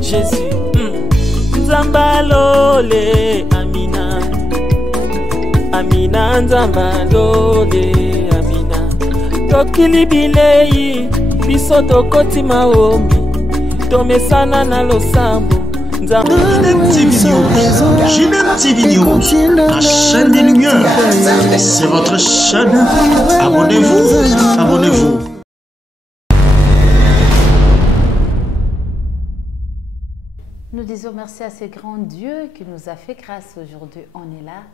Jésus, Nzambalole, Amina. Amina, Nzambalole, Amina. Tokili bilei, biso tokoti maombi. Tomesana na losambo. Gineb TV News, Gineb TV News, la chaîne des lumières. C'est votre chaîne. Abonnez-vous, abonnez-vous. Nous disons merci à ce grand Dieu qui nous a fait grâce aujourd'hui. On est là.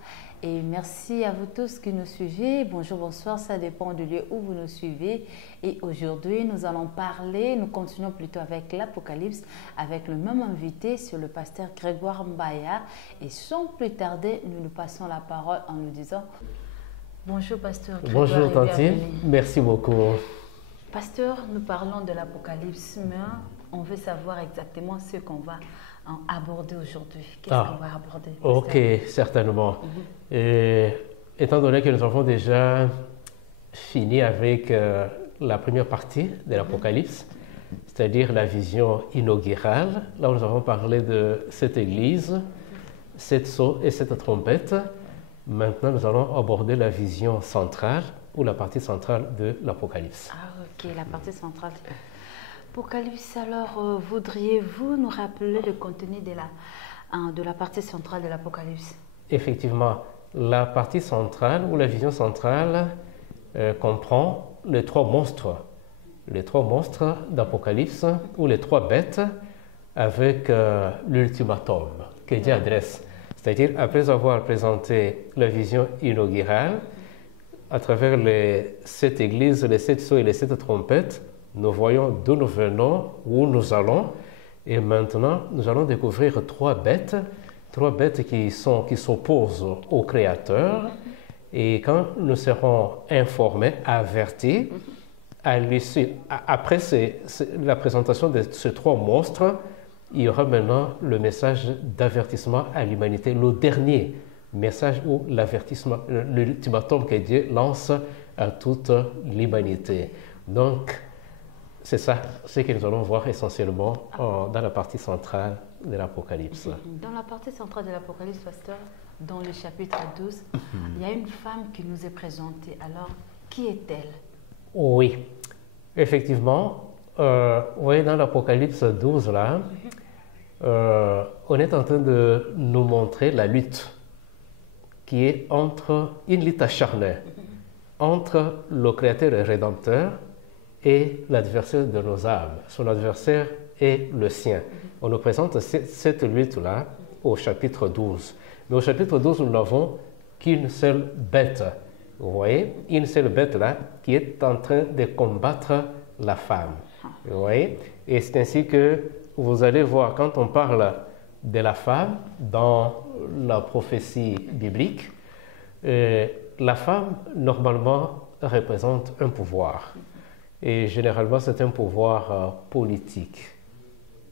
Et merci à vous tous qui nous suivez. Bonjour, bonsoir, ça dépend du lieu où vous nous suivez. Et aujourd'hui, nous allons parler, nous continuons plutôt avec l'Apocalypse, avec le même invité sur le pasteur Grégoire Mbaya. Et sans plus tarder, nous nous passons la parole en nous disant bonjour, pasteur Grégoire. Bonjour, Tanti. Merci beaucoup. Pasteur, nous parlons de l'Apocalypse, mais on veut savoir exactement ce qu'on va aborder aujourd'hui. Qu'est-ce qu'on va aborder? Ok, certainement. Et, étant donné que nous avons déjà fini avec la première partie de l'Apocalypse, c'est-à-dire la vision inaugurale, là où nous avons parlé de cette église, sept sceaux et cette trompette, maintenant nous allons aborder la vision centrale ou la partie centrale de l'Apocalypse. Ah ok, la partie centrale. Apocalypse, alors voudriez-vous nous rappeler le contenu de la partie centrale de l'Apocalypse? Effectivement, la partie centrale ou la vision centrale comprend les trois monstres d'Apocalypse ou les trois bêtes avec l'ultimatum que Dieu adresse. C'est-à-dire, après avoir présenté la vision inaugurale, à travers les sept églises, les sept sceaux et les sept trompettes, nous voyons d'où nous venons, où nous allons, et maintenant nous allons découvrir trois bêtes qui s'opposent au Créateur. Et quand nous serons informés, avertis, après la présentation de ces trois monstres, il y aura maintenant le message d'avertissement à l'humanité, le dernier message ou l'avertissement, l'ultimatum que Dieu lance à toute l'humanité. Donc, c'est ça, ce que nous allons voir essentiellement dans la partie centrale de l'Apocalypse. Dans la partie centrale de l'Apocalypse, pasteur, dans le chapitre 12, il y a une femme qui nous est présentée. Alors, qui est-elle? Oui, effectivement, oui, dans l'Apocalypse 12, là, on est en train de nous montrer la lutte qui est une lutte acharnée entre le Créateur et le Rédempteur et l'adversaire de nos âmes. Son adversaire est le sien. On nous présente cette lutte-là au chapitre 12. Mais au chapitre 12, nous n'avons qu'une seule bête. Vous voyez, une seule bête-là qui est en train de combattre la femme. Vous voyez, et c'est ainsi que vous allez voir, quand on parle de la femme dans la prophétie biblique, la femme, normalement, représente un pouvoir. Et généralement, c'est un pouvoir politique.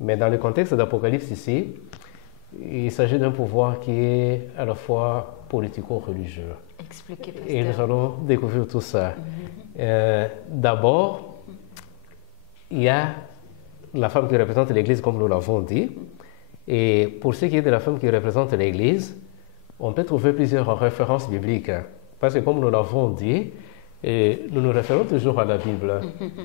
Mais dans le contexte d'Apocalypse ici, il s'agit d'un pouvoir qui est à la fois politico-religieux. Expliquez, pasteur. Et nous allons découvrir tout ça. D'abord, il y a la femme qui représente l'Église, comme nous l'avons dit. Et pour ce qui est de la femme qui représente l'Église, on peut trouver plusieurs références bibliques. Parce que comme nous l'avons dit, nous nous référons toujours à la Bible.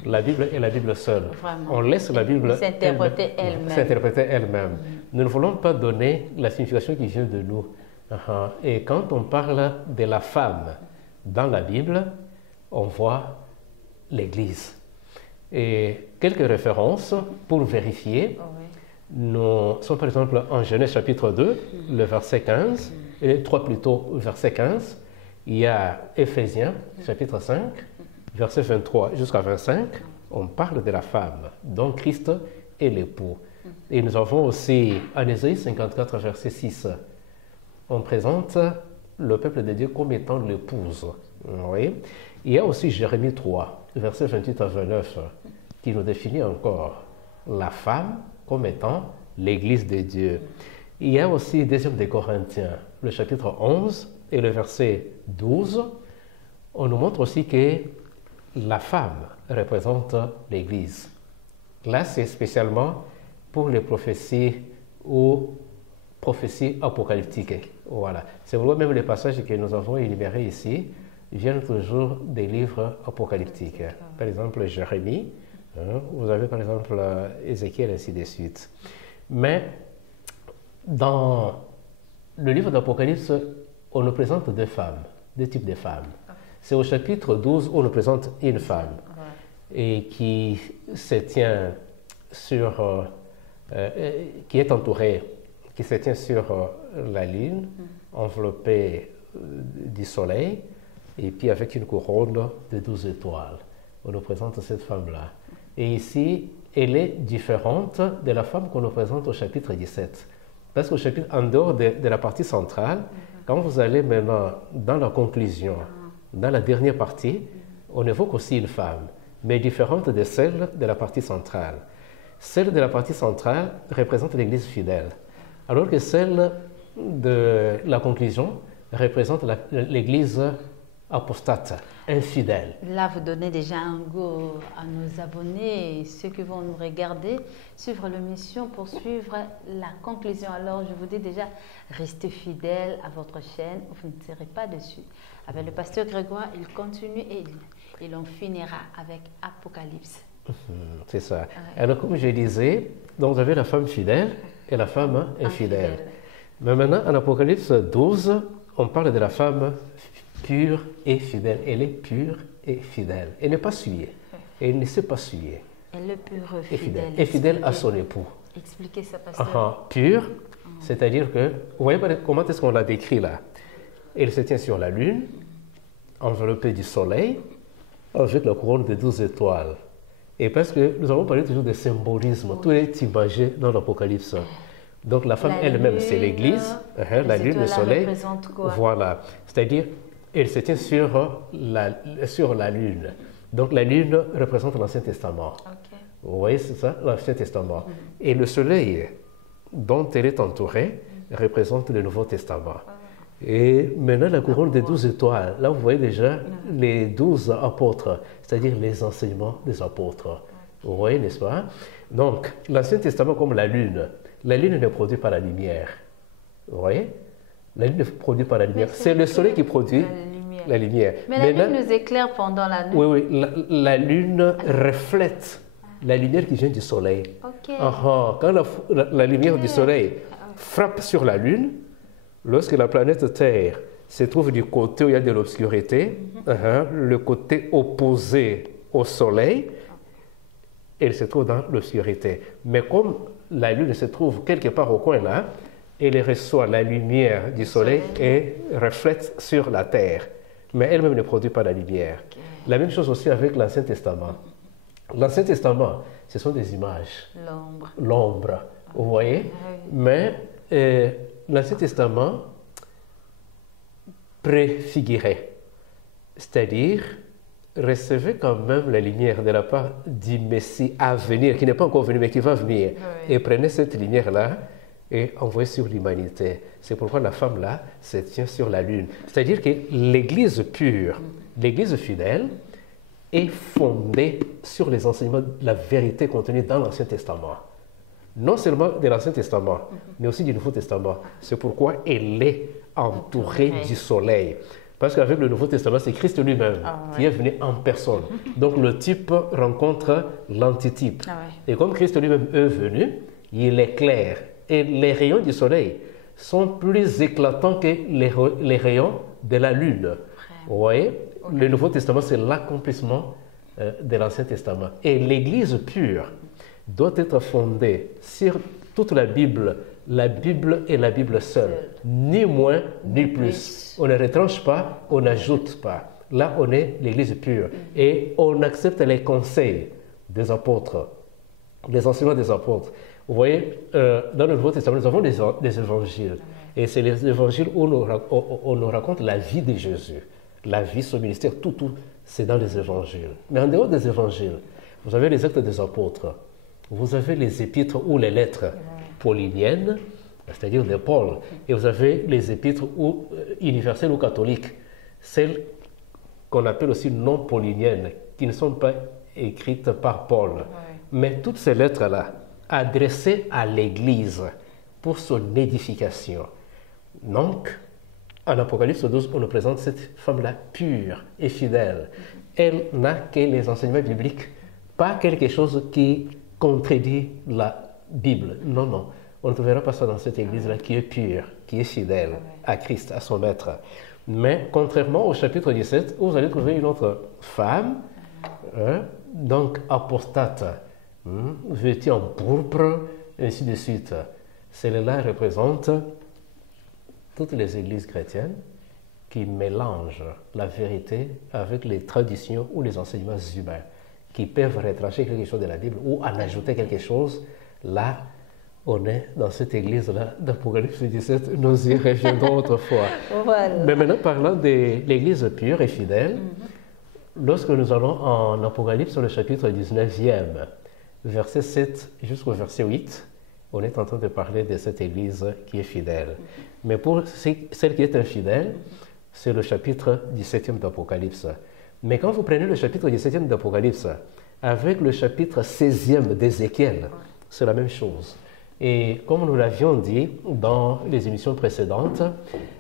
La Bible est la Bible seule. Vraiment. On laisse la Bible s'interpréter elle-même. Nous ne voulons pas donner la signification qui vient de nous. Et quand on parle de la femme dans la Bible, on voit l'Église. Et quelques références pour vérifier. Nous sommes par exemple en Genèse chapitre 2, le verset 15, et 3 plutôt, verset 15. Il y a Éphésiens, chapitre 5, verset 23 jusqu'à 25, on parle de la femme, dont Christ est l'époux. Et nous avons aussi, en Ésaïe 54, verset 6, on présente le peuple de Dieu comme étant l'épouse. Oui. Il y a aussi Jérémie 3, verset 28 à 29, qui nous définit encore la femme comme étant l'Église de Dieu. Il y a aussi 2 de Corinthiens, le chapitre 11, et le verset 12, on nous montre aussi que la femme représente l'Église. Là, c'est spécialement pour les prophéties ou prophéties apocalyptiques. Voilà. C'est pourquoi même les passages que nous avons énumérés ici viennent toujours des livres apocalyptiques. Par exemple, Jérémie, vous avez par exemple Ézéchiel, ainsi de suite. Mais dans le livre d'Apocalypse, on nous présente deux femmes, deux types de femmes. C'est au chapitre 12 où on nous présente une femme et qui se tient sur, qui est entourée, qui se tient sur la lune, enveloppée du soleil, et puis avec une couronne de 12 étoiles. On nous présente cette femme-là. Et ici, elle est différente de la femme qu'on nous présente au chapitre 17. Parce qu'au chapitre, en dehors de la partie centrale, quand vous allez maintenant dans la conclusion, dans la dernière partie, on évoque aussi une femme, mais différente de celle de la partie centrale. Celle de la partie centrale représente l'Église fidèle, alors que celle de la conclusion représente l'Église apostate, infidèle. Là, vous donnez déjà un goût à nos abonnés, ceux qui vont nous regarder, suivre l'émission pour suivre la conclusion. Alors, je vous dis déjà, restez fidèles à votre chaîne, vous ne serez pas dessus. Avec le pasteur Grégoire, il continue et il en finira avec Apocalypse. C'est ça. Alors, comme je disais, donc vous avez la femme fidèle et la femme infidèle. Mais maintenant, en Apocalypse 12, on parle de la femme pure et fidèle. Elle est pure et fidèle. Elle n'est pas souillée. Elle ne s'est pas souillée. Elle est pure et fidèle. Et fidèle à son époux. Expliquez ça, pasteur. Pure, c'est-à-dire que, vous voyez comment est-ce qu'on l'a décrit là? Elle se tient sur la lune, enveloppée du soleil, avec la couronne de 12 étoiles. Et parce que nous avons parlé toujours de symbolisme, tout est imagé dans l'Apocalypse. Donc la femme elle-même, c'est l'Église, la lune, le soleil. Voilà, c'est-à-dire, elle se tient sur la lune. Donc la lune représente l'Ancien Testament. Vous voyez, c'est ça, l'Ancien Testament. Et le soleil dont elle est entourée représente le Nouveau Testament. Et maintenant, la couronne des 12 étoiles, là vous voyez déjà les 12 apôtres, c'est-à-dire les enseignements des apôtres. Vous voyez, n'est-ce pas? Donc, l'Ancien Testament comme la lune ne produit pas la lumière. Vous voyez? La lune ne produit pas la lumière. C'est le soleil qui produit la lumière. Mais la lune nous éclaire pendant la nuit. Oui, la lune reflète la lumière qui vient du soleil. Quand la lumière du soleil frappe sur la lune, lorsque la planète Terre se trouve du côté où il y a de l'obscurité, le côté opposé au soleil, elle se trouve dans l'obscurité. Mais comme la lune se trouve quelque part au coin là, elle reçoit la lumière du soleil et reflète sur la terre. Mais elle-même ne produit pas la lumière. La même chose aussi avec l'Ancien Testament. L'Ancien Testament, ce sont des images. L'ombre. Vous voyez? Mais l'Ancien Testament préfigurait, c'est-à-dire recevez quand même la lumière de la part du Messie à venir, qui n'est pas encore venu, mais qui va venir. Et prenez cette lumière-là et envoyez sur l'humanité. C'est pourquoi la femme-là se tient sur la lune. C'est-à-dire que l'Église pure, l'Église fidèle, est fondée sur les enseignements de la vérité contenue dans l'Ancien Testament. Non seulement de l'Ancien Testament, mais aussi du Nouveau Testament. C'est pourquoi elle est entourée du soleil. Parce qu'avec le Nouveau Testament, c'est Christ lui-même qui est venu en personne. Donc le type rencontre l'antitype. Et comme Christ lui-même est venu, il éclaire. Et les rayons du soleil sont plus éclatants que les rayons de la lune. Vous voyez? Le Nouveau Testament, c'est l'accomplissement de l'Ancien Testament. Et l'Église pure doit être fondée sur toute la Bible et la Bible seule. Ni moins, ni plus. On ne retranche pas, on n'ajoute pas. Là, on est l'Église pure. Et on accepte les conseils des apôtres, les enseignements des apôtres. Vous voyez, dans le Nouveau Testament, nous avons des évangiles. Et c'est les évangiles où on nous raconte la vie de Jésus. La vie, son ministère, tout, c'est dans les évangiles. Mais en dehors des évangiles, vous avez les actes des apôtres. Vous avez les épîtres ou les lettres pauliniennes, c'est-à-dire de Paul. Et vous avez les épîtres universelles ou catholiques, celles qu'on appelle aussi non pauliniennes, qui ne sont pas écrites par Paul. Mais toutes ces lettres-là, adressé à l'Église pour son édification. Donc, en Apocalypse 12, on nous présente cette femme-là pure et fidèle. Elle n'a que les enseignements bibliques, pas quelque chose qui contredit la Bible. Non, non. On ne verra pas ça dans cette église-là qui est pure, qui est fidèle à Christ, à son maître. Mais contrairement au chapitre 17, où vous allez trouver une autre femme, donc apostate, vêtue en pourpre, et ainsi de suite. Celle-là représente toutes les églises chrétiennes qui mélangent la vérité avec les traditions ou les enseignements humains, qui peuvent retrancher quelque chose de la Bible ou en ajouter quelque chose. Là, on est dans cette église-là d'Apocalypse 17, nous y reviendrons autrefois. Voilà. Mais maintenant, parlant de l'église pure et fidèle, lorsque nous allons en Apocalypse, sur le chapitre 19e, verset 7 jusqu'au verset 8, on est en train de parler de cette église qui est fidèle. Mais pour celle qui est infidèle, c'est le chapitre 17e d'Apocalypse. Mais quand vous prenez le chapitre 17e d'Apocalypse avec le chapitre 16e d'Ézéchiel, c'est la même chose. Et comme nous l'avions dit dans les émissions précédentes,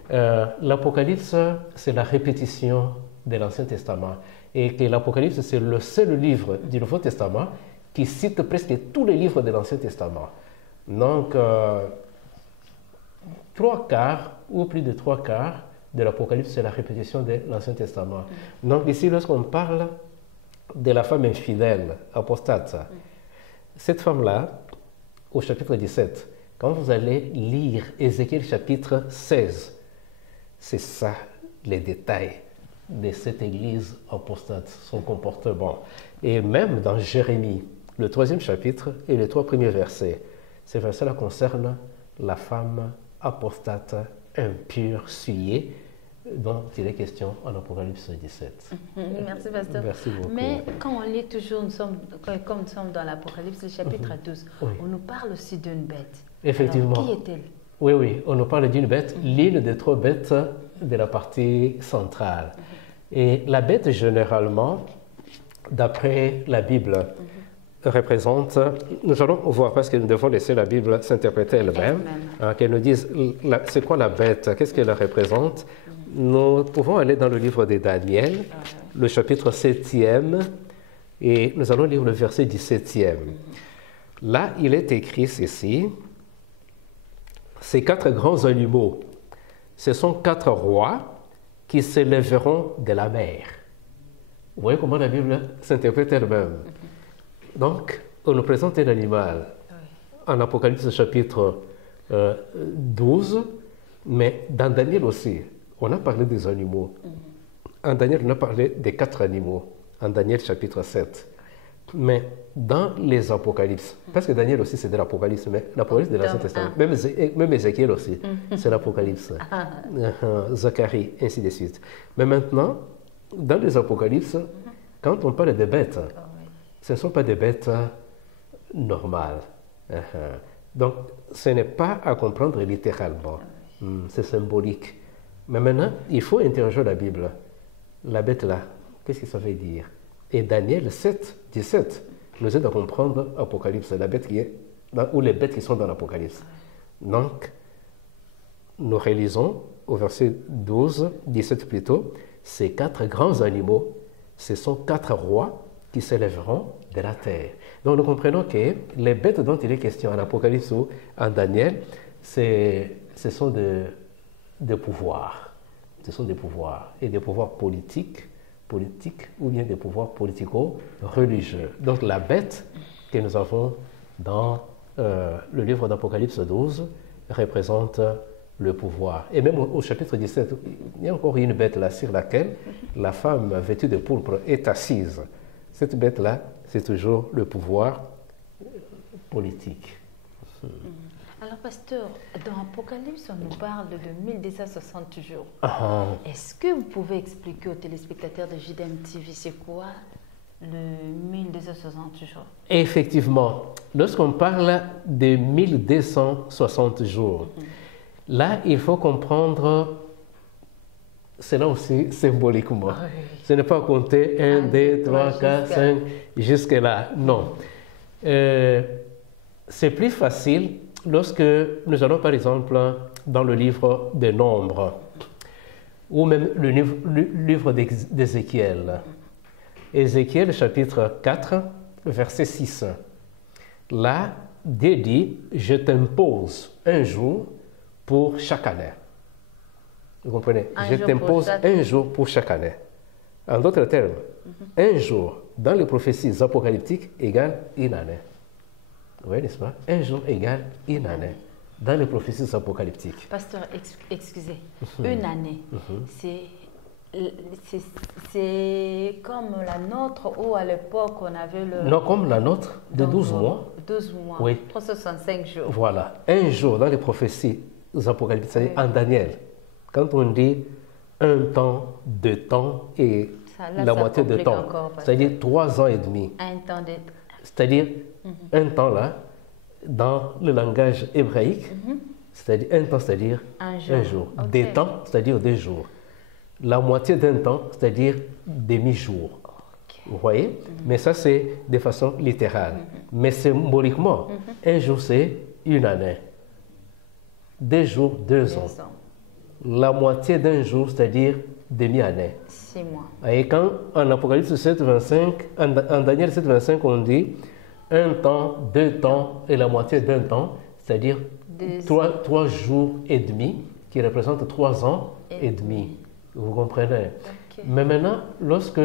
l'Apocalypse, c'est la répétition de l'Ancien Testament. Et que l'Apocalypse, c'est le seul livre du Nouveau Testament qui cite presque tous les livres de l'Ancien Testament. Donc, 3/4 ou plus de 3/4 de l'Apocalypse, c'est la répétition de l'Ancien Testament. Donc ici, lorsqu'on parle de la femme infidèle, apostate, cette femme-là, au chapitre 17, quand vous allez lire Ézéchiel chapitre 16, c'est ça les détails de cette église apostate, son comportement. Et même dans Jérémie, le 3e chapitre et les 3 premiers versets, ces versets-là concernent la femme apostate, impure, souillée, dont il est question en Apocalypse 17. Merci, pasteur. Merci beaucoup. Mais quand on lit toujours, comme nous sommes dans l'Apocalypse, le chapitre 12, on nous parle aussi d'une bête. Effectivement. Alors, qui est-elle? Oui, oui, on nous parle d'une bête, l'une des 3 bêtes de la partie centrale. Et la bête, généralement, d'après la Bible, représente, nous allons voir, parce que nous devons laisser la Bible s'interpréter elle-même, qu'elle nous dise, c'est quoi la bête, qu'est-ce qu'elle représente. Nous pouvons aller dans le livre de Daniel, le chapitre 7e, et nous allons lire le verset 17e. Là, il est écrit ceci, ces 4 grands animaux, ce sont 4 rois qui s'élèveront de la mer. Vous voyez comment la Bible s'interprète elle-même. Donc, on nous présente un animal en Apocalypse chapitre 12, mais dans Daniel aussi, on a parlé des animaux. En Daniel, on a parlé des 4 animaux, en Daniel chapitre 7. Mais dans les Apocalypses, parce que Daniel aussi c'est de l'Apocalypse, mais l'Apocalypse de l'Ancien Testament, même Ézéchiel aussi, c'est l'Apocalypse, Zacharie, ainsi de suite. Mais maintenant, dans les Apocalypses, quand on parle de bêtes, ce ne sont pas des bêtes normales. Donc, ce n'est pas à comprendre littéralement, c'est symbolique. Mais maintenant, il faut interroger la Bible. La bête là, qu'est-ce que ça veut dire? Et Daniel 7, 17 nous aide à comprendre l'Apocalypse, la bête qui est ou les bêtes qui sont dans l'Apocalypse. Donc, nous réalisons au verset 12, 17 plutôt, ces 4 grands animaux, ce sont 4 rois qui s'élèveront de la terre. Donc nous comprenons que les bêtes dont il est question en Apocalypse ou en Daniel, ce sont des pouvoirs. Ce sont des pouvoirs, et des pouvoirs politiques ou bien des pouvoirs politico-religieux. Donc la bête que nous avons dans le livre d'Apocalypse 12 représente le pouvoir. Et même au chapitre 17, il y a encore une bête là sur laquelle la femme vêtue de pourpre est assise. Cette bête-là, c'est toujours le pouvoir politique. Alors, pasteur, dans Apocalypse, on nous parle de 1260 jours. Est-ce que vous pouvez expliquer aux téléspectateurs de JDM TV, c'est quoi le 1260 jours? Effectivement, lorsqu'on parle de 1260 jours, là, il faut comprendre cela aussi symboliquement. Ce n'est pas compter 1, 2, 3, 4, 5, jusque-là. Non. c'est plus facile lorsque nous allons par exemple dans le livre des Nombres ou même le livre d'Ézéchiel. Ézéchiel chapitre 4, verset 6. Là, Dieu dit, je t'impose un jour pour chaque année. Vous comprenez? Je t'impose un jour pour chaque année. En d'autres termes, un jour dans les prophéties apocalyptiques égale une année. Oui, n'est-ce pas? Un jour égale une année dans les prophéties apocalyptiques. Pasteur, excusez, une année, c'est comme la nôtre où à l'époque on avait le... Non, comme la nôtre de 12 mois. 12 mois, oui. 365 jours. Voilà, un jour dans les prophéties apocalyptiques, c'est-à-dire en Daniel. Quand on dit un temps, 2 temps et la moitié de temps, c'est-à-dire 3 ans et demi. Un temps de... C'est-à-dire un temps là, dans le langage hébraïque, c'est-à-dire un temps, c'est-à-dire un jour. Okay. Des temps, c'est-à-dire 2 jours. La moitié d'un temps, c'est-à-dire demi-jour. Okay. Vous voyez? Mais ça, c'est de façon littérale. Mais symboliquement, un jour, c'est une année. 2 jours, 2 ans. La moitié d'un jour, c'est-à-dire demi-année. 6 mois. Et quand en Apocalypse 7, 25, en Daniel 7, 25, on dit un temps, 2 temps et la moitié d'un temps, c'est-à-dire 3 jours et demi, qui représentent 3 ans et demi. Vous comprenez? Okay. Mais maintenant, lorsque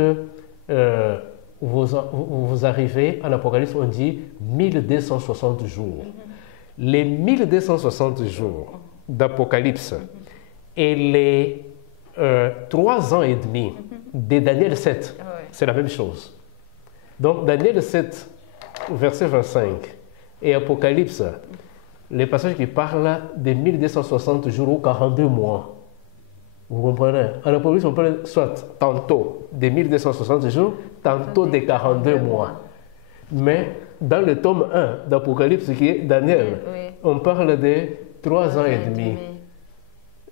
vous arrivez en Apocalypse, on dit 1260 jours. Les 1260 jours d'Apocalypse et les 3 ans et demi de Daniel 7, c'est la même chose. Donc Daniel 7, verset 25 et Apocalypse, les passages qui parlent de 1260 jours ou 42 mois. Vous comprenez? En Apocalypse, on parle soit tantôt de 1260 jours, tantôt de 42 mois. Mais dans le tome 1 d'Apocalypse, qui est Daniel, on parle de 3 ans et demi.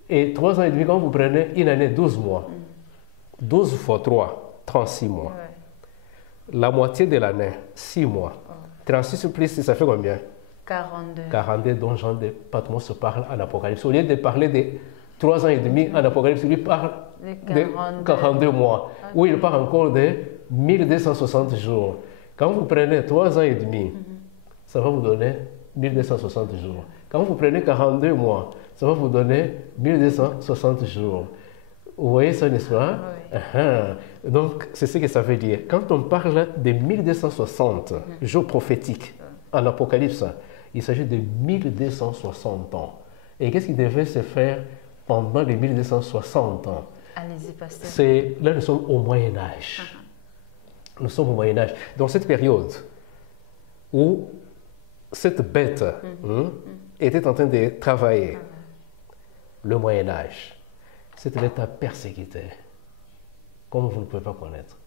Et 3 ans et demi, quand vous prenez une année, 12 mois. 12 fois 3, 36 mois. La moitié de l'année, 6 mois. 36 plus 6, ça fait combien? 42. 42 dont Jean de Patmos parle en Apocalypse. Au lieu de parler de 3 ans et demi en Apocalypse, lui parle de 42 mois. Okay. Où il parle encore de 1260 jours. Quand vous prenez 3 ans et demi, ça va vous donner 1260 jours. Quand vous prenez 42 mois, ça va vous donner 1260 jours. Vous voyez ça, n'est-ce pas? Oui. Donc, c'est ce que ça veut dire. Quand on parle de 1260 jours prophétiques en Apocalypse, il s'agit de 1260 ans. Et qu'est-ce qui devait se faire pendant les 1260 ans? Allez-y, pasteur. Là, nous sommes au Moyen-Âge. Nous sommes au Moyen-Âge. Dans cette période où cette bête était en train de travailler, le Moyen-Âge, cette bête a persécuté, comme vous ne pouvez pas connaître.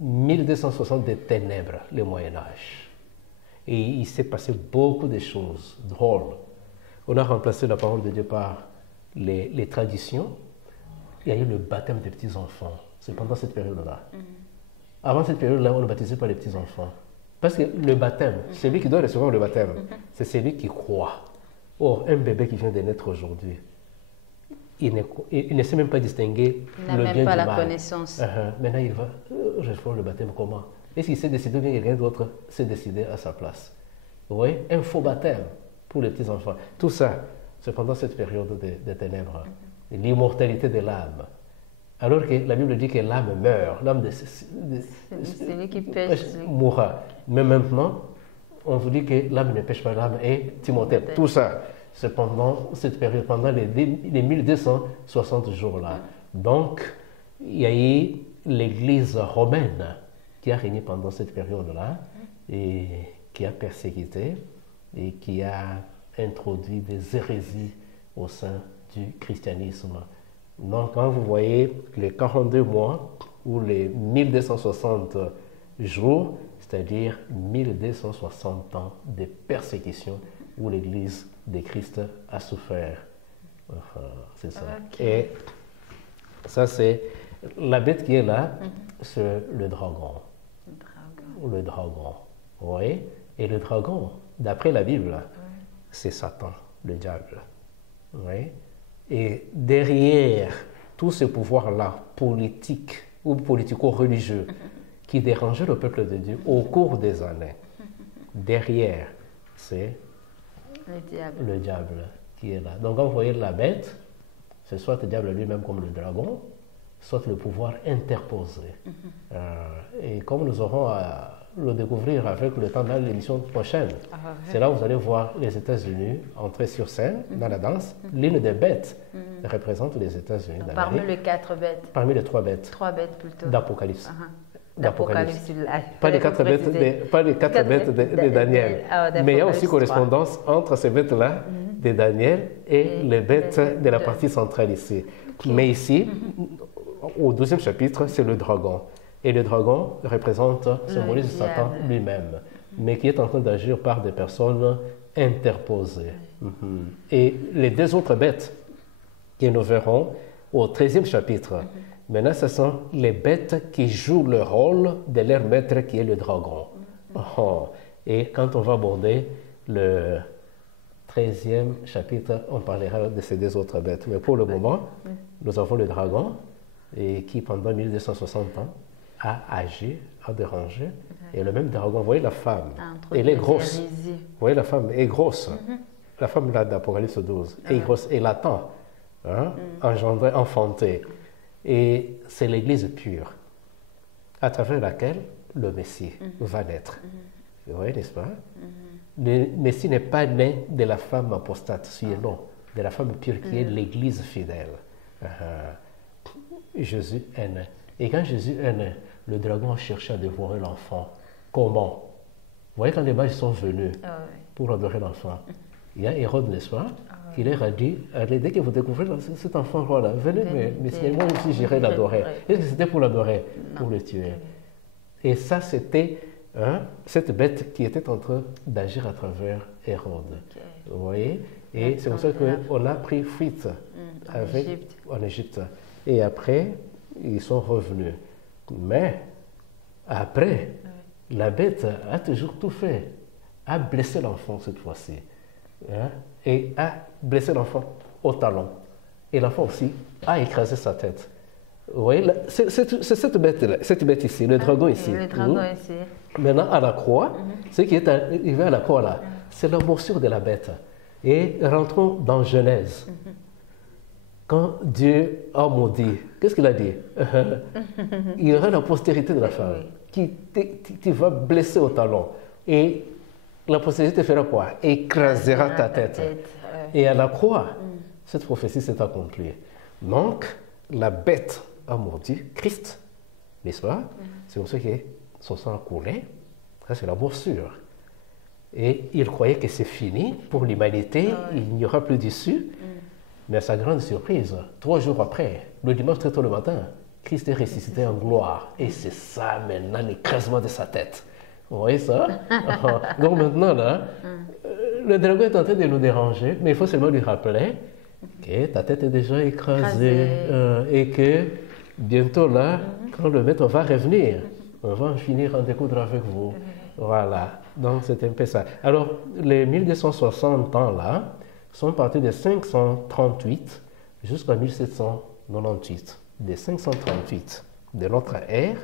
1260 de ténèbres, le Moyen-Âge. Et il s'est passé beaucoup de choses drôles. On a remplacé la parole de Dieu par les traditions. Il y a eu le baptême des petits-enfants. C'est pendant cette période-là. Avant cette période-là, on ne baptisait pas les petits-enfants. Parce que le baptême, celui qui doit recevoir le baptême, c'est celui qui croit. Or, un bébé qui vient de naître aujourd'hui, il ne sait même pas distinguer le bien du mal. Il n'a même pas la connaissance. Maintenant, il va recevoir le baptême comment? Est-ce qu'il s'est décidé ou bien quelqu'un d'autre s'est décidé à sa place? Vous voyez? Un faux baptême pour les petits-enfants. Tout ça, c'est pendant cette période de ténèbres. L'immortalité de l'âme. Alors que la Bible dit que l'âme meurt, l'âme de celui qui pêche mourra. Mais maintenant, on vous dit que l'âme ne pêche pas, l'âme est immortelle. Tout ça, c'est pendant cette période, pendant les 1260 jours-là. Donc, il y a eu l'Église romaine qui a régné pendant cette période-là et qui a persécuté et qui a introduit des hérésies au sein du christianisme. Donc, quand vous voyez les 42 mois ou les 1260 jours, c'est-à-dire 1260 ans de persécution où l'Église de Christ a souffert. Enfin, c'est ça. Okay. Et ça, c'est la bête qui est là, c'est le dragon. Le dragon. Oui. Et le dragon, d'après la Bible, c'est Satan, le diable. Oui. Et derrière tout ce pouvoir-là, politique ou politico-religieux, qui dérangeait le peuple de Dieu au cours des années, derrière, c'est le diable qui est là. Donc quand vous voyez la bête, c'est soit le diable lui-même comme le dragon, soit le pouvoir interposé. Et comme nous aurons à le découvrir avec le temps dans l'émission prochaine, c'est là où vous allez voir les États-Unis entrer sur scène dans la danse. L'une des bêtes représente les États-Unis d'Amérique. Parmi les 4 bêtes. Parmi les 3 bêtes. 3 bêtes plutôt. D'Apocalypse. D'Apocalypse. Pas les 4 bêtes de Daniel. Mais il y a aussi correspondance entre ces bêtes-là de Daniel et les bêtes de la partie centrale ici. Mais ici, au 12e chapitre, c'est le dragon. Et le dragon représente, symbolise Satan lui-même, mais qui est en train d'agir par des personnes interposées. Et les 2 autres bêtes que nous verrons au 13e chapitre, maintenant ce sont les bêtes qui jouent le rôle de leur maître qui est le dragon. Et quand on va aborder le 13e chapitre, on parlera de ces 2 autres bêtes. Mais pour le moment, nous avons le dragon et qui pendant 1260 ans a agi, a dérangé. Et le même dragon, vous voyez la femme, elle est grosse. Vous voyez la femme est grosse. La femme là d'Apocalypse 12 est grosse et l'attend, engendrée, enfantée. Et c'est l'Église pure, à travers laquelle le Messie va naître. Vous voyez, n'est-ce pas? Le Messie n'est pas né de la femme apostate, sinon de la femme pure qui est l'Église fidèle. Jésus est né. Et quand Jésus est né, le dragon a cherché à dévorer l'enfant. Comment? Vous voyez, quand les mages sont venus pour adorer l'enfant, il y a Hérode, n'est-ce pas, qui leur a dit, allez, dès que vous découvrez cet enfant roi-là, venez, mais moi aussi j'irai l'adorer. Est-ce que c'était pour l'adorer? Pour le tuer. Et ça, c'était cette bête qui était en train d'agir à travers Hérode. Vous voyez? Et c'est pour ça qu'on a pris fuite en Égypte. Et après, ils sont revenus. Mais après, la bête a toujours tout fait. A blessé l'enfant cette fois-ci. Et a blessé l'enfant au talon. Et l'enfant aussi a écrasé sa tête. Vous voyez, c'est cette bête ici, le dragon ici. Le dragon ici. Maintenant, à la croix, ce qui est arrivé à la croix là, c'est la morsure de la bête. Et rentrons dans Genèse. Quand Dieu a maudit, qu'est-ce qu'il a dit? Il y aura la postérité de la femme qui va blesser au talon. Et la postérité fera quoi? Écrasera ta tête. Et à la croix, cette prophétie s'est accomplie. Donc, la bête a maudit Christ, n'est-ce pas? C'est pour ça que son sang a coulé. Ça, c'est la morsure. Et il croyait que c'est fini pour l'humanité, il n'y aura plus d'issue. Mais à sa grande surprise, 3 jours après, le dimanche très tôt le matin, Christ est ressuscité en gloire. Et c'est ça maintenant l'écrasement de sa tête. Vous voyez ça? Donc maintenant, là, le dragon est en train de nous déranger, mais il faut seulement lui rappeler que ta tête est déjà écrasée et que bientôt, là, quand le maître va revenir, on va en finir en découdre avec vous. Voilà. Donc c'est un peu ça. Alors, les 1260 ans, là, sont partis de 538 jusqu'à 1798. De 538 de notre ère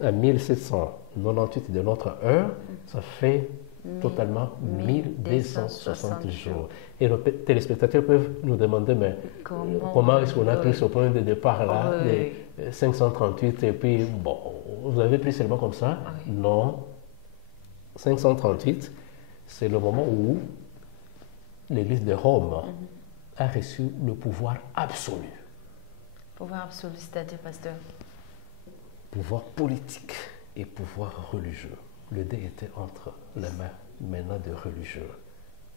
à 1798 de notre heure, ça fait totalement 1260 jours. Et nos téléspectateurs peuvent nous demander, mais comment est-ce qu'on a pris ce point de départ-là, de 538, et puis, bon, vous avez pris seulement comme ça? Non. 538, c'est le moment où l'Église de Rome a reçu le pouvoir absolu. Pouvoir absolu, c'est-à-dire, pasteur? Pouvoir politique et pouvoir religieux. Le dé était entre les mains maintenant des religieux.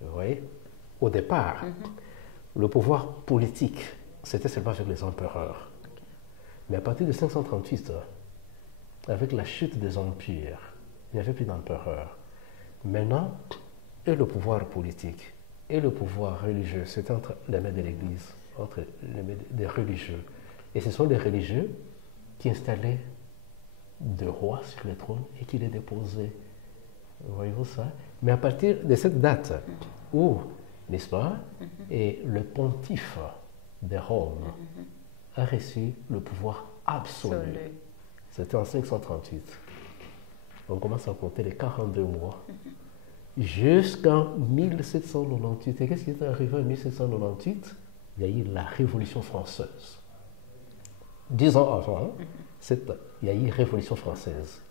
Vous voyez? Au départ, le pouvoir politique, c'était seulement avec les empereurs. Mais à partir de 538, avec la chute des empires, il n'y avait plus d'empereurs. Maintenant, et le pouvoir politique et le pouvoir religieux, c'est entre les mains de l'Église, entre les mains des religieux. Et ce sont les religieux qui installaient des rois sur le trône et qui les déposaient. Voyez-vous ça? Mais à partir de cette date où, n'est-ce pas, et le pontife de Rome a reçu le pouvoir absolu. C'était en 538. On commence à compter les 42 mois. Jusqu'en 1798. Et qu'est-ce qui est arrivé en 1798? Il y a eu la Révolution française. 10 ans avant, il y a eu la Révolution française.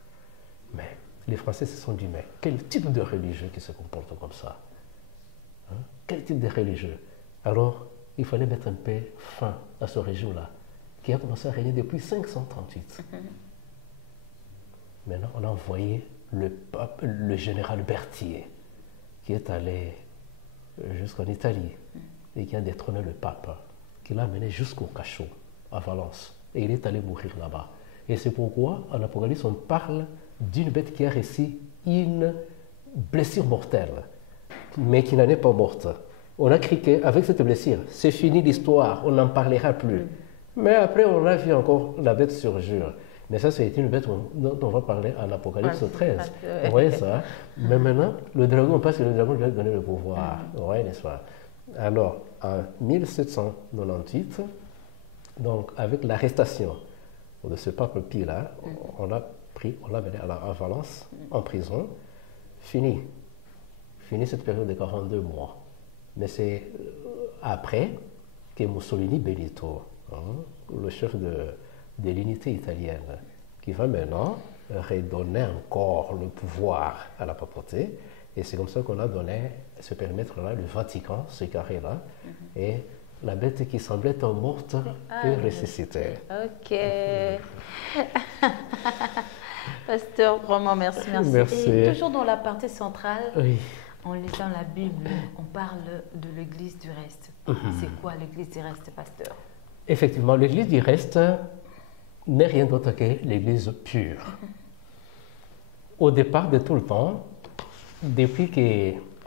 Mais les Français se sont dit, mais quel type de religieux qui se comporte comme ça? Hein? Quel type de religieux? Alors, il fallait mettre un peu fin à ce régime-là, qui a commencé à régner depuis 538. Maintenant, on a envoyé le général Berthier, qui est allé jusqu'en Italie et qui a détrôné le pape, qui l'a mené jusqu'au cachot, à Valence. Et il est allé mourir là-bas. Et c'est pourquoi, en Apocalypse, on parle d'une bête qui a reçu une blessure mortelle, mais qui n'en est pas morte. On a cru qu'avec cette blessure, c'est fini l'histoire, on n'en parlera plus. Mais après, on a vu encore la bête surgir. Mais ça, c'est une bête dont on va parler en Apocalypse 13. Vous voyez ça? Mais maintenant, le dragon, parce que le dragon lui a donné le pouvoir. Vous voyez, n'est-ce pas? Alors, en 1798, donc avec l'arrestation de ce pape Pie-là, on l'a mené à Valence, en prison. Fini cette période de 42 mois. Mais c'est après que Mussolini Benito, le chef de l'unité italienne, qui va maintenant redonner encore le pouvoir à la papauté. Et c'est comme ça qu'on a donné ce périmètre-là, le Vatican, ce carré-là, et la bête qui semblait être morte est ressuscitée. Ok. Pasteur, vraiment merci. Merci. Et toujours dans la partie centrale, oui. En lisant la Bible, on parle de l'église du reste. C'est quoi l'église du reste, pasteur? Effectivement, l'église du reste n'est rien d'autre que l'église pure. Au départ de tout le temps,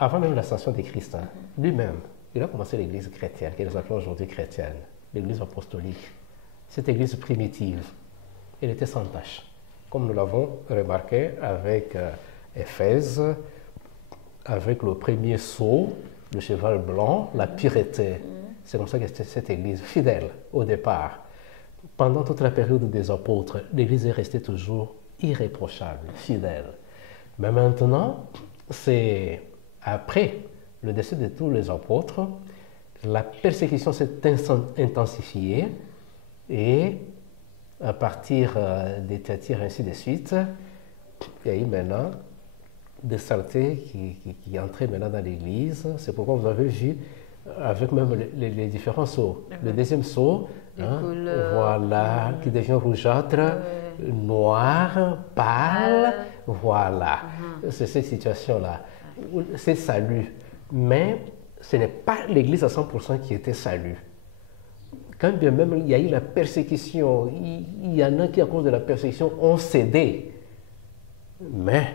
avant même l'ascension de Christ, lui-même, il a commencé l'église chrétienne, que nous appelons aujourd'hui chrétienne, l'église apostolique. Cette église primitive, elle était sans tache. Comme nous l'avons remarqué avec Éphèse, avec le premier sceau, le cheval blanc, la pureté. C'est comme ça que c'était cette église fidèle au départ. Pendant toute la période des apôtres, l'église est restée toujours irréprochable, fidèle. Mais maintenant, c'est après le décès de tous les apôtres, la persécution s'est intensifiée et à partir des Thyatire, ainsi de suite, il y a eu maintenant des saletés qui entraient maintenant dans l'église. C'est pourquoi vous avez vu avec même les différents sceaux. Le deuxième sceau, voilà, qui devient rougeâtre, noir, pâle, voilà. C'est cette situation-là. C'est salut. Mais ce n'est pas l'église à 100% qui était salut. Quand bien même il y a eu la persécution, il y en a qui, à cause de la persécution, ont cédé. Mais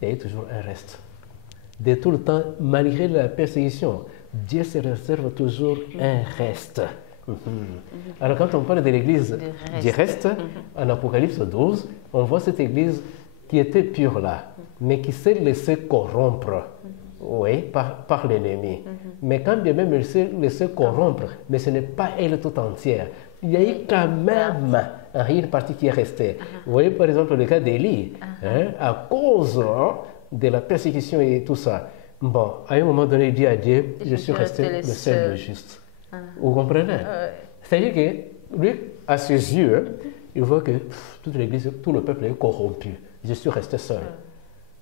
il y a eu toujours un reste. De tout le temps, malgré la persécution, Dieu se réserve toujours un reste. Alors quand on parle de l'église du reste, en Apocalypse 12, on voit cette église qui était pure là, mais qui s'est laissée corrompre. Oui, par l'ennemi. Mais quand bien même elle s'est laissée corrompre, mais ce n'est pas elle tout entière. Il y a eu quand même une partie qui est restée. Vous voyez par exemple le cas d'Élie, à cause de la persécution et tout ça. Bon, à un moment donné, il dit à Dieu, je suis resté le seul juste. Vous comprenez? C'est-à-dire que lui, à ses yeux, il voit que toute l'église, tout le peuple est corrompu. Je suis resté seul.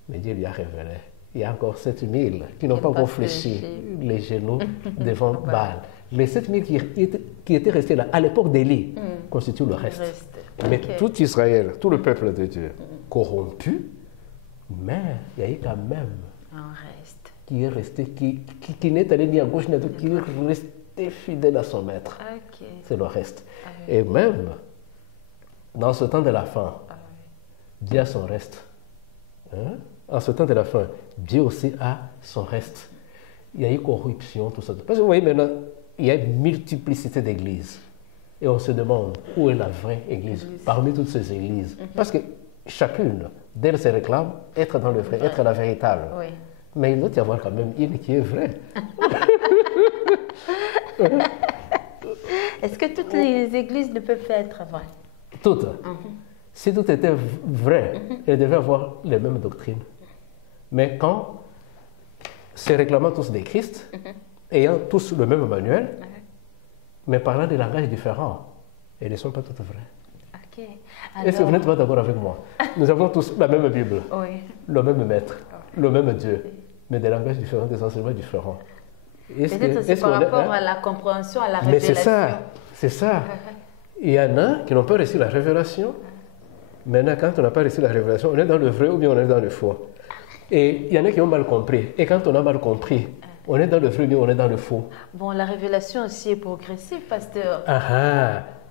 Mais Dieu lui a révélé. Il y a encore 7000 qui n'ont pas encore fléchi les genoux devant Baal. Les 7000 qui étaient restés là, à l'époque d'Élie, constituent le reste. Mais tout Israël, tout le peuple de Dieu, corrompu, mais il y a eu quand même un reste qui est resté, qui n'est allé ni à gauche ni à droite, qui est resté fidèle à son maître. C'est le reste. Et même dans ce temps de la fin, Dieu a son reste. En ce temps de la fin, Dieu aussi a son reste. Il y a eu corruption, tout ça. Parce que vous voyez maintenant, il y a une multiplicité d'églises. Et on se demande où est la vraie église parmi toutes ces églises. Parce que chacune d'elles se réclame être dans le vrai, être la véritable. Mais il doit y avoir quand même une qui est vraie. Est-ce que toutes les églises ne peuvent pas être vraies? Toutes. Si tout était vrai, elles devaient avoir les mêmes doctrines. Mais quand se réclamant tous des Christ, ayant tous le même manuel, mais parlant des langages différents, elles ne sont pas toutes vraies. Ok. Est-ce que vous n'êtes pas d'accord avec moi? Nous avons tous la même Bible, Oui. le même maître, le même Dieu, mais des langages différents, des enseignements différents. Peut-être c'est par rapport à la compréhension, à la révélation. Mais c'est ça. Il y en a qui n'ont pas reçu la révélation. Maintenant, quand on n'a pas reçu la révélation, on est dans le vrai ou bien on est dans le faux. Et il y en a qui ont mal compris. Et quand on a mal compris, on est dans le vrai ou bien on est dans le faux. Bon, la révélation aussi est progressive, pasteur.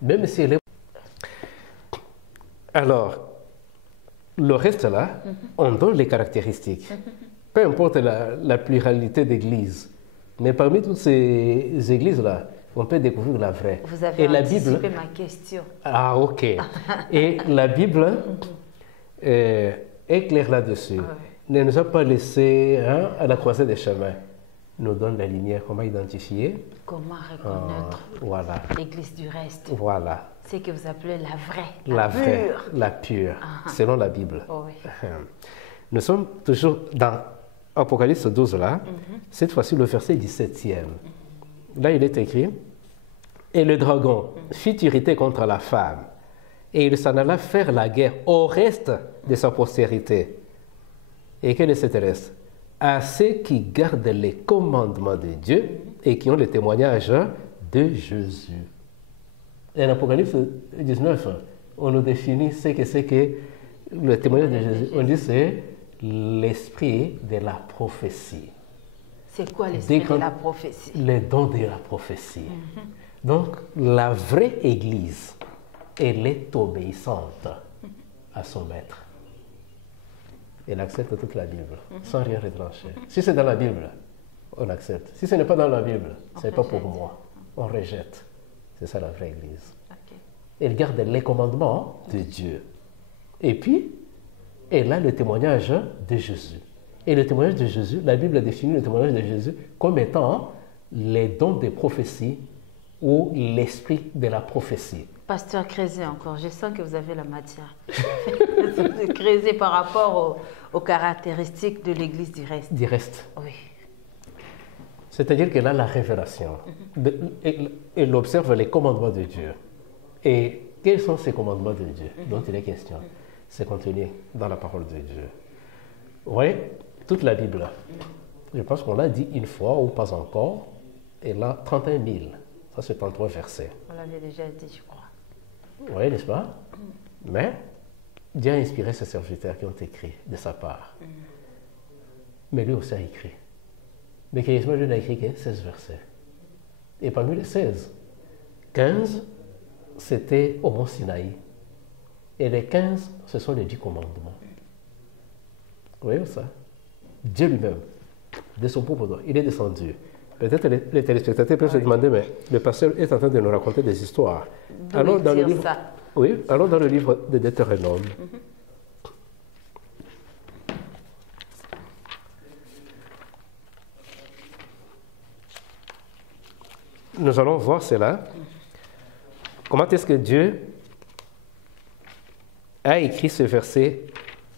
Même si elle est... Alors, le reste là, on donne les caractéristiques. Peu importe la pluralité d'églises. Mais parmi toutes ces églises-là, on peut découvrir la vraie. Vous avez anticipé ma question. Ah, ok. Et la Bible est claire là-dessus. Ne nous a pas laissé à la croisée des chemins. Nous donne la lumière, comment identifier. Comment reconnaître l'église du reste. Voilà. C'est que vous appelez la vraie, la pure. Vraie, la pure, selon la Bible. Oui. Nous sommes toujours dans Apocalypse 12 là, cette fois-ci le verset 17e. Là, il est écrit, « Et le dragon fit irriter contre la femme, et il s'en alla faire la guerre au reste de sa postérité. » Et quel est cet reste? À ceux qui gardent les commandements de Dieu et qui ont le témoignage de Jésus. Et en Apocalypse 19, on nous définit ce que c'est que le témoignage de Jésus. On dit c'est l'esprit de la prophétie. C'est quoi l'esprit de la prophétie? Les dons de la prophétie. Donc, la vraie Église, elle est obéissante à son maître. Elle accepte toute la Bible, sans rien retrancher. Si c'est dans la Bible, on accepte. Si ce n'est pas dans la Bible, ce n'est pas pour moi. On rejette. C'est ça la vraie Église. Elle garde les commandements de Dieu. Et puis, elle a le témoignage de Jésus. Et le témoignage de Jésus, la Bible définit le témoignage de Jésus comme étant les dons des prophéties ou l'esprit de la prophétie. Pasteur Crézé encore, je sens que vous avez la matière. Crézé par rapport aux caractéristiques de l'Église du reste. Du reste. Oui. C'est-à-dire qu'elle a la révélation. Elle observe les commandements de Dieu. Et quels sont ces commandements de Dieu dont il est question? C'est contenu dans la parole de Dieu. Vous voyez, toute la Bible, je pense qu'on l'a dit une fois ou pas encore, elle a 31 000. Ça, c'est 33 versets. On l'avait déjà dit, je crois. Oui, n'est-ce pas? Mais Dieu a inspiré ses serviteurs qui ont écrit de sa part. Mais lui aussi a écrit. Mais curieusement, lui n'a écrit que 16 versets. Et parmi les 16, 15, c'était au mont Sinaï. Et les 15, ce sont les 10 commandements. Vous voyez ça? Dieu lui-même, de son propre doigt, il est descendu. Peut-être les téléspectateurs peuvent se demander, mais le pasteur est en train de nous raconter des histoires. Allons dans le livre, allons dans le livre de Deutéronome. Nous allons voir cela. Comment est-ce que Dieu a écrit ce verset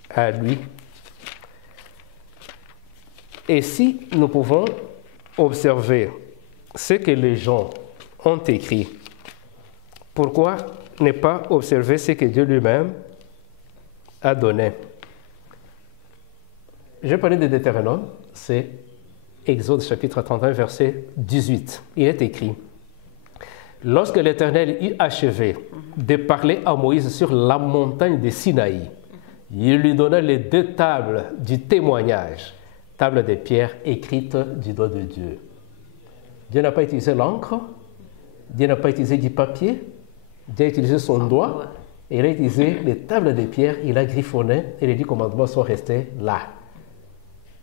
à lui? Et si nous pouvons observer ce que les gens ont écrit, pourquoi ne pas observer ce que Dieu lui-même a donné? Je vais parler de Deutéronome, c'est Exode chapitre 31, verset 18. Il est écrit: lorsque l'Éternel eut achevé de parler à Moïse sur la montagne de Sinaï, il lui donna les 2 tables du témoignage, tables de pierre écrites du doigt de Dieu. Dieu n'a pas utilisé l'encre, Dieu n'a pas utilisé du papier, Dieu a utilisé son doigt, et il a utilisé les tables de pierre, il a griffonné, et les 10 commandements sont restés là.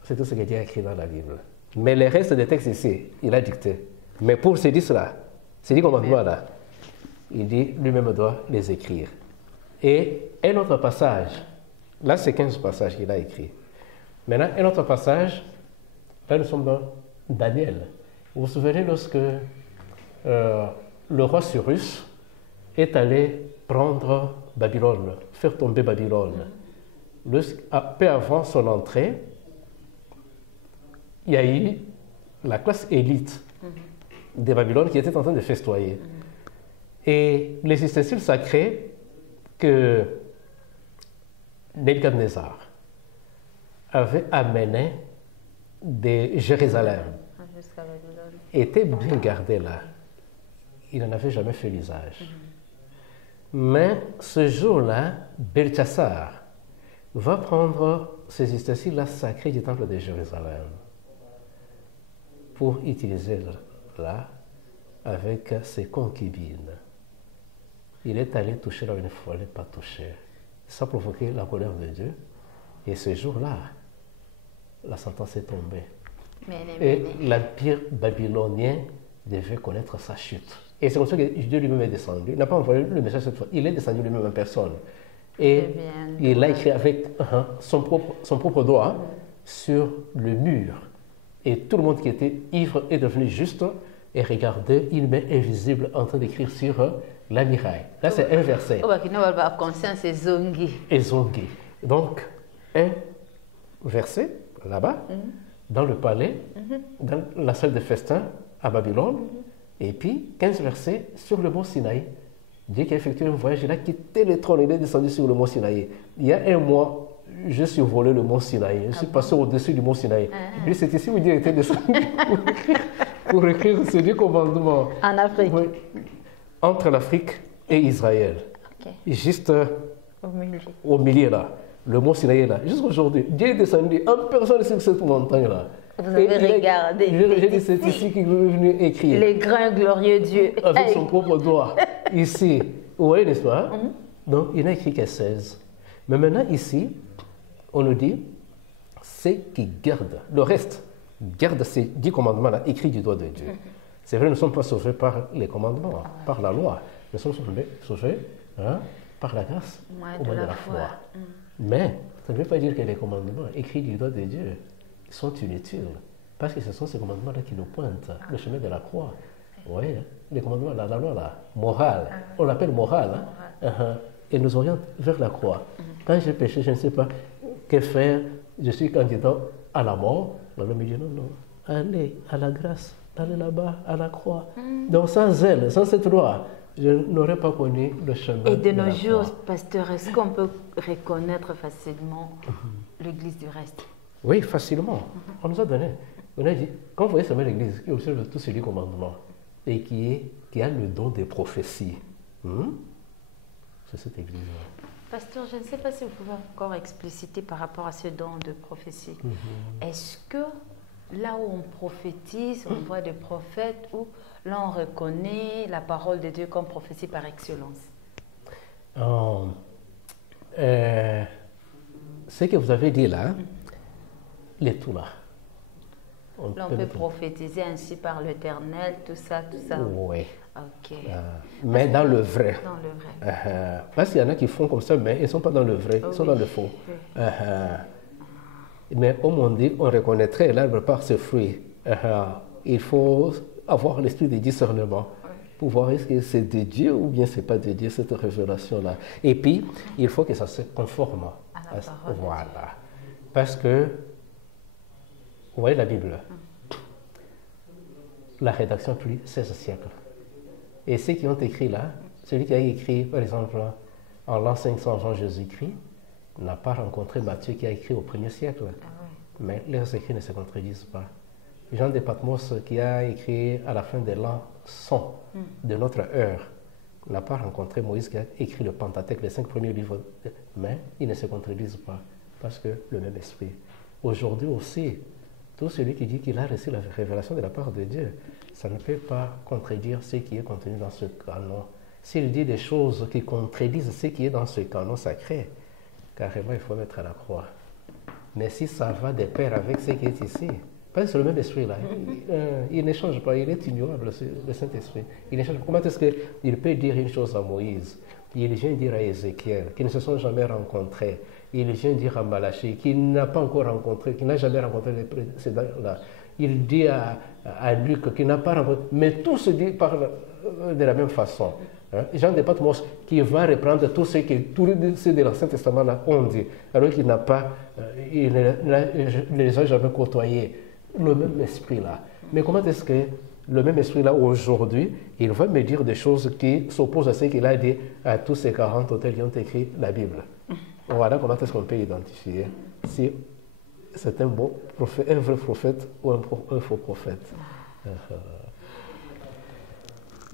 C'est tout ce que Dieu a écrit dans la Bible. Mais le reste des textes ici, il a dicté. Mais pour ces 10-là, ces 10 commandements-là, il dit lui-même doit les écrire. Et un autre passage, là c'est 15 passages qu'il a écrit. Maintenant, un autre passage Là, nous sommes dans Daniel. Vous vous souvenez lorsque le roi Cyrus est allé prendre Babylone, faire tomber Babylone. Peu avant son entrée, il y a eu la classe élite de Babylone qui était en train de festoyer. Et les ustensiles sacrés que Nebuchadnezzar avait amenés de Jérusalem étaient bien gardés là. Il n'en avait jamais fait l'usage. Mais ce jour-là, Belchassar va prendre ces ustensiles-là sacrés du temple de Jérusalem pour utiliser là avec ses concubines. Il est allé toucher là où il ne fallait pas toucher. Ça a provoqué la colère de Dieu. Et ce jour-là, la sentence est tombée. Et l'empire babylonien devait connaître sa chute. Et c'est comme ça que Dieu lui-même est descendu. Il n'a pas envoyé le message cette fois. Il est descendu lui-même en personne. Et il l'a écrit avec son propre doigt sur le mur. Et tout le monde qui était ivre est devenu juste et regardait une main invisible en train d'écrire sur la muraille. Là, c'est un verset. Et zongi. Donc, un verset là-bas, dans le palais, dans la salle de festin à Babylone, et puis 15 versets sur le mont Sinaï. Dieu qui a effectué un voyage, il a quitté le trône, il est descendu sur le mont Sinaï. Il y a un mois, je survolé le mont Sinaï, je suis passé au-dessus du mont Sinaï. Et c'est ici où Dieu était descendu pour écrire ces 10 commandements. En Afrique. Oui, entre l'Afrique et Israël. Juste au milieu là. Le mont Sinaï est là. Jusqu'aujourd'hui, Dieu est descendu en personne sur cette montagne-là. Vous avez regardé. J'ai dit, c'est ici qu'il est venu écrire. Les grands glorieux Dieu. Avec son propre doigt. Ici. Vous voyez, n'est-ce pas? Donc, il n'a écrit que 16. Mais maintenant, ici, on nous dit, c'est qui garde. Le reste, garde ces 10 commandements-là, écrits du doigt de Dieu. C'est vrai, nous ne sommes pas sauvés par les commandements, par la loi. Nous sommes sauvés par la grâce au moyen de la foi. Mais ça ne veut pas dire que les commandements écrits du doigt de Dieu sont inutiles. Parce que ce sont ces commandements-là qui nous pointent le chemin de la croix. Oui, les commandements, la loi, là, morale. On l'appelle morale. Et nous oriente vers la croix. Quand j'ai péché, je ne sais pas que faire. Je suis candidat à la mort. L'homme me dit non, non. Allez à la grâce. Allez là-bas, à la croix. Donc sans zèle, sans cette loi, je n'aurais pas connu le chemin. Et de nos jours, pasteur, est-ce qu'on peut reconnaître facilement l'Église du reste? Oui, facilement. On nous a donné. On a dit, quand vous voyez seulement l'Église qui observe tous ces 10 commandements et qui a le don des prophéties, c'est cette Église-là. Pasteur, je ne sais pas si vous pouvez encore expliciter par rapport à ce don de prophétie. Est-ce que là où on prophétise, on voit des prophètes, où là on reconnaît la parole de Dieu comme prophétie par excellence? Ce que vous avez dit là, les tout là. Là, on peut prophétiser ainsi par l'Éternel, tout ça, tout ça. Oui. Ok. Mais dans le vrai. Dans le vrai. Parce qu'il y en a qui font comme ça, mais ils ne sont pas dans le vrai, ils sont dans le faux. Mais comme on dit, on reconnaîtrait l'arbre par ses fruits. Il faut avoir l'esprit de discernement pour voir est-ce que c'est de Dieu ou bien c'est pas de Dieu, cette révélation-là. Et puis, il faut que ça se conforme à la parole. Voilà. Parce que, vous voyez la Bible, la rédaction a pris 16 siècles. Et ceux qui ont écrit là, celui qui a écrit, par exemple, en l'an 500 avant Jésus-Christ, n'a pas rencontré Matthieu qui a écrit au 1er siècle. Mais leurs écrits ne se contredisent pas. Jean de Patmos qui a écrit à la fin de l'an 100 de notre heure n'a pas rencontré Moïse qui a écrit le Pentateuque, les 5 premiers livres. Mais ils ne se contredisent pas parce que le même esprit. Aujourd'hui aussi, tout celui qui dit qu'il a reçu la révélation de la part de Dieu, ça ne peut pas contredire ce qui est contenu dans ce canon. S'il dit des choses qui contredisent ce qui est dans ce canon sacré, carrément il faut mettre à la croix. Mais si ça va de pair avec ce qui est ici, parce que c'est le même esprit là, il ne change pas, il est ignorable, le Saint-Esprit. Il ne change pas. Comment est-ce qu'il peut dire une chose à Moïse? Il vient dire à Ézéchiel, qui ne se sont jamais rencontrés. Il vient dire à Malachie, qui n'a pas encore rencontré, qui n'a jamais rencontré les précédents là. il dit à Luc qu'il n'a pas rencontré, mais tout se dit de la même façon. Jean de Patmos qui va reprendre tout ce que tous ceux de l'Ancien Testament ont dit, alors qu'il n'a pas, il ne les a jamais côtoyés. Le même esprit là. Mais comment est-ce que le même esprit là aujourd'hui, il va me dire des choses qui s'opposent à ce qu'il a dit à tous ces 40 auteurs qui ont écrit la Bible? Voilà comment est-ce qu'on peut identifier si c'est un bon prophète, un vrai prophète ou un faux prophète.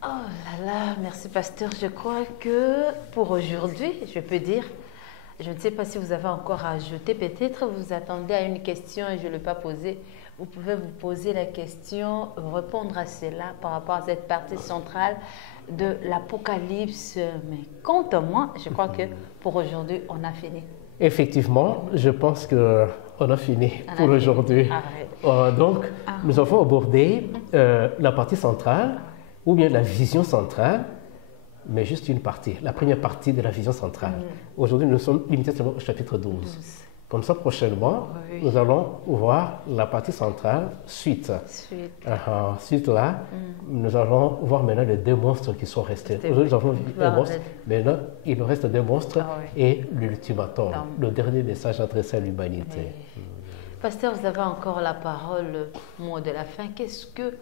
Oh là là, merci pasteur. Je crois que pour aujourd'hui, je peux dire, je ne sais pas si vous avez encore à ajouter, peut-être vous attendez à une question et je ne l'ai pas posée. Vous pouvez vous poser la question, répondre à cela par rapport à cette partie centrale de l'Apocalypse. Mais quant à moi, je crois que pour aujourd'hui, on a fini. Effectivement, je pense qu'on a fini pour aujourd'hui. Donc, nous avons abordé la partie centrale, ou bien la vision centrale, mais juste une partie, la première partie de la vision centrale. Aujourd'hui, nous sommes limités seulement au chapitre 12. Comme ça, prochainement, nous allons voir la partie centrale, suite. Suite là, nous allons voir maintenant les deux monstres qui sont restés. Aujourd'hui, nous avons vu un monstre, maintenant, il nous reste deux monstres et l'ultimatum, le dernier message adressé à l'humanité. Pasteur, vous avez encore la parole, mot de la fin. Qu'est-ce que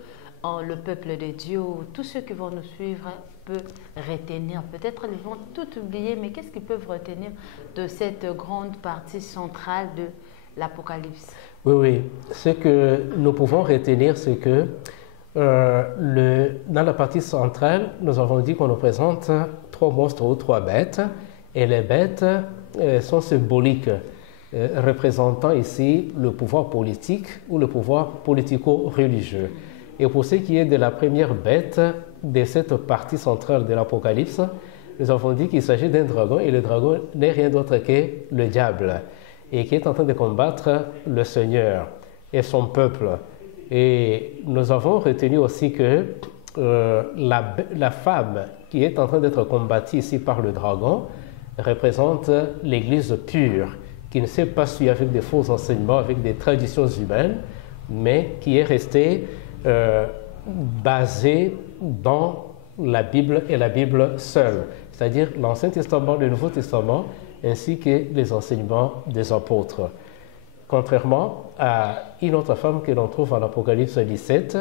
le peuple de Dieu, tous ceux qui vont nous suivre, peuvent retenir? Peut-être ils vont tout oublier, mais qu'est-ce qu'ils peuvent retenir de cette grande partie centrale de l'Apocalypse? Oui. Ce que nous pouvons retenir, c'est que dans la partie centrale, nous avons dit qu'on nous présente 3 monstres ou 3 bêtes, et les bêtes sont symboliques, représentant ici le pouvoir politique ou le pouvoir politico-religieux. Et pour ce qui est de la première bête de cette partie centrale de l'Apocalypse, nous avons dit qu'il s'agit d'un dragon, et le dragon n'est rien d'autre que le diable, et qui est en train de combattre le Seigneur et son peuple. Et nous avons retenu aussi que la femme qui est en train d'être combattue ici par le dragon représente l'Église pure, qui ne s'est pas suivie avec des faux enseignements, avec des traditions humaines, mais qui est restée basé dans la Bible et la Bible seule, c'est-à-dire l'Ancien Testament, le Nouveau Testament, ainsi que les enseignements des apôtres. Contrairement à une autre femme que l'on trouve en Apocalypse 17,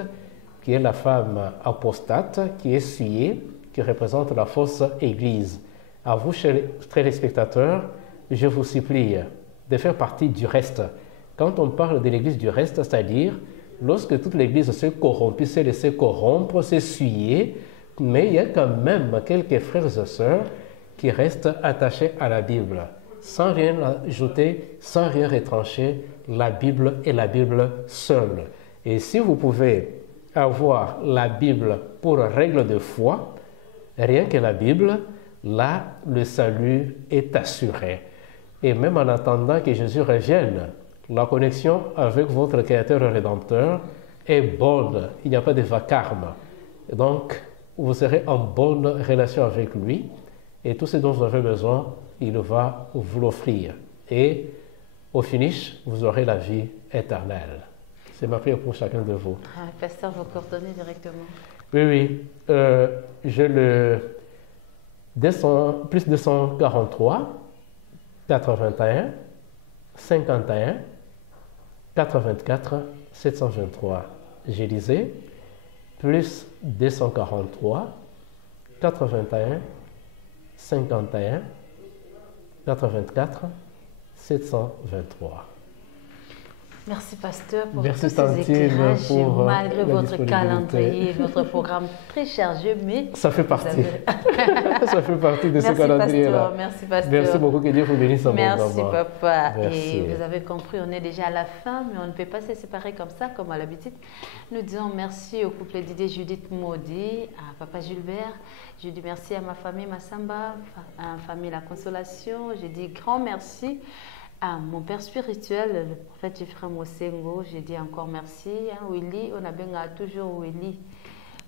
qui est la femme apostate, qui est souillée, qui représente la fausse Église. À vous, chers téléspectateurs, je vous supplie de faire partie du reste. Quand on parle de l'Église du reste, c'est-à-dire lorsque toute l'Église s'est corrompue, s'est laissée corrompre, s'est souillée, mais il y a quand même quelques frères et sœurs qui restent attachés à la Bible, sans rien ajouter, sans rien retrancher, la Bible est la Bible seule. Et si vous pouvez avoir la Bible pour règle de foi, rien que la Bible, là, le salut est assuré. Et même en attendant que Jésus revienne, la connexion avec votre Créateur et Rédempteur est bonne. Il n'y a pas de vacarme. Donc, vous serez en bonne relation avec lui et tout ce dont vous avez besoin, il va vous l'offrir. Et au finish, vous aurez la vie éternelle. C'est ma prière pour chacun de vous. Pasteur, vos coordonnées directement. Oui. J'ai le plus 243 81 51 84 723. Je disais plus 243 81 51 84 723. Merci pasteur pour Merci tous ces éclairages, pour malgré votre calendrier, votre programme très chargé, mais ça fait partie. Ça fait partie de ce calendrier-là. Merci pasteur. Merci beaucoup, que Dieu vous bénisse en Merci papa. Merci. Et vous avez compris, on est déjà à la fin, mais on ne peut pas se séparer comme ça, comme à l'habitude. Nous disons merci au couple d'idées Judith Maudit, à papa Gilbert. Je dis merci à ma famille Massamba, à ma famille La Consolation. Je dis grand merci à mon père spirituel, le prophète Ephraim Mosengo. J'ai dit encore merci. Willy, on a bien toujours Willy.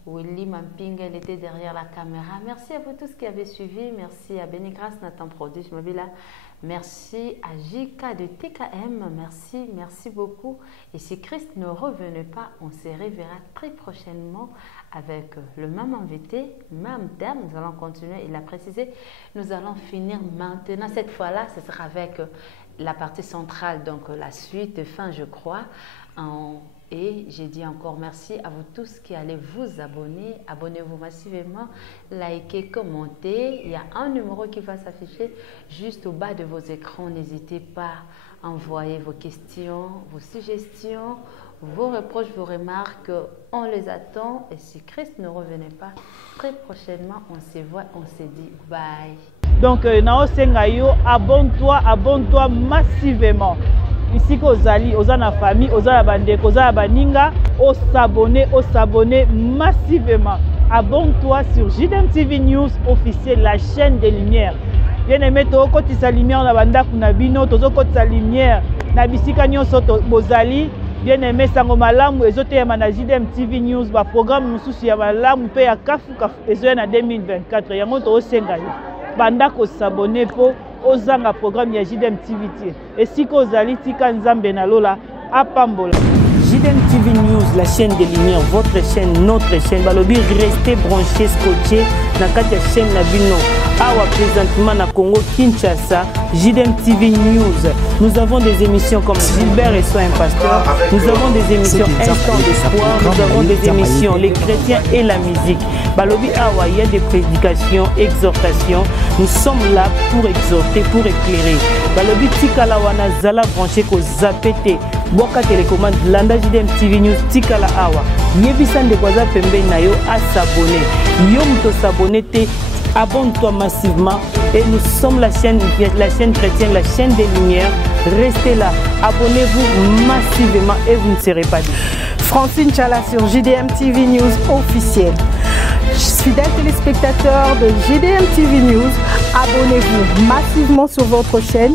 Willy Mampinga, elle était derrière la caméra. Merci à vous tous qui avez suivi. Merci à Bénégrace Nathan Produit Mobila. Merci à JK de TKM. Merci beaucoup. Et si Christ ne revenait pas, on se reverra très prochainement avec le même invité, même thème. Nous allons continuer. Il a précisé. Nous allons finir maintenant. Cette fois-là, ce sera avec la partie centrale, donc la suite, fin, je crois. Et j'ai dit encore merci à vous tous qui allez vous abonner. Abonnez-vous massivement, likez, commentez. Il y a un numéro qui va s'afficher juste au bas de vos écrans. N'hésitez pas à envoyer vos questions, vos suggestions, vos reproches, vos remarques. On les attend. Et si Christ ne revenait pas, très prochainement, on se voit, on se dit bye. Donc, Nao Sengayo, abonne-toi massivement. Ici, Ozali, Ozana famille, Ozana Bandeko, Ozana Baninga, s'abonner massivement. Abonne-toi sur JDM TV News officiel, la chaîne des Lumières. Bien aimé, to koti sa lumière na banda kunabino, tozo koti sa lumière na bisika nyonso bozali. Bien aimé, sango malamu ezote ya na JDM TV News, ba programme mususu ya malamu pe ya kafu ezoya na 2024. Yango to osengayo. Banda ko s'abonner po ozanga programme ya JDM TV. Et si ko ozali tika nzambe na lola apambola. JDM TV News, la chaîne des lumières, votre chaîne, notre chaîne. Balobi, restez branchés, scotchés dans la chaîne Nabino. Awa présentement na Congo Kinshasa, JDM TV News. Nous avons des émissions comme Gilbert et Soin Pasteur. Nous avons des émissions Instant d'espoir. Nous avons des émissions Les chrétiens et la musique. Balobi Awa, il y a des prédications, exhortations. Nous sommes là pour exhorter, pour éclairer. Balobi Tikala wana zala branché ko zapete. Boka télécommande Landa JDM TV News Tikala Awa. Yebisan de kwaza pembe na yo à s'abonner. Yo mto s'abonner te. Abonne-toi massivement et nous sommes la chaîne chrétienne, la chaîne des lumières. Restez là, abonnez-vous massivement et vous ne serez pas déçus. Francine Chala sur JDM TV News officiel. Fidèles téléspectateurs de JDM TV News, abonnez-vous massivement sur votre chaîne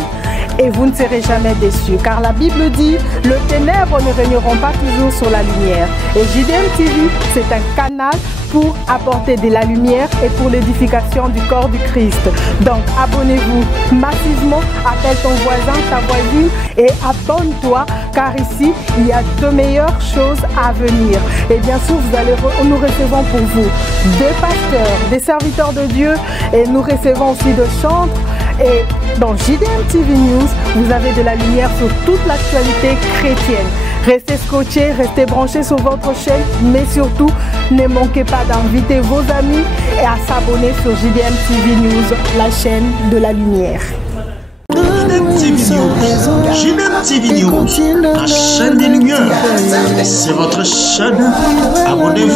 et vous ne serez jamais déçus. Car la Bible dit, les ténèbres ne régneront pas toujours sur la lumière. Et JDM TV, c'est un canal pour apporter de la lumière et pour l'édification du corps du Christ. Donc abonnez-vous massivement, appelle ton voisin, ta voisine et abonne-toi car ici il y a de meilleures choses à venir. Et bien sûr nous recevons pour vous des pasteurs, des serviteurs de Dieu et nous recevons aussi de chantres. Et dans JDM TV News, vous avez de la lumière sur toute l'actualité chrétienne. Restez scotchés, restez branchés sur votre chaîne, mais surtout, ne manquez pas d'inviter vos amis et à s'abonner sur JDM TV News, la chaîne de la lumière. JDM TV News, la chaîne des lumières. C'est votre chaîne. Abonnez-vous.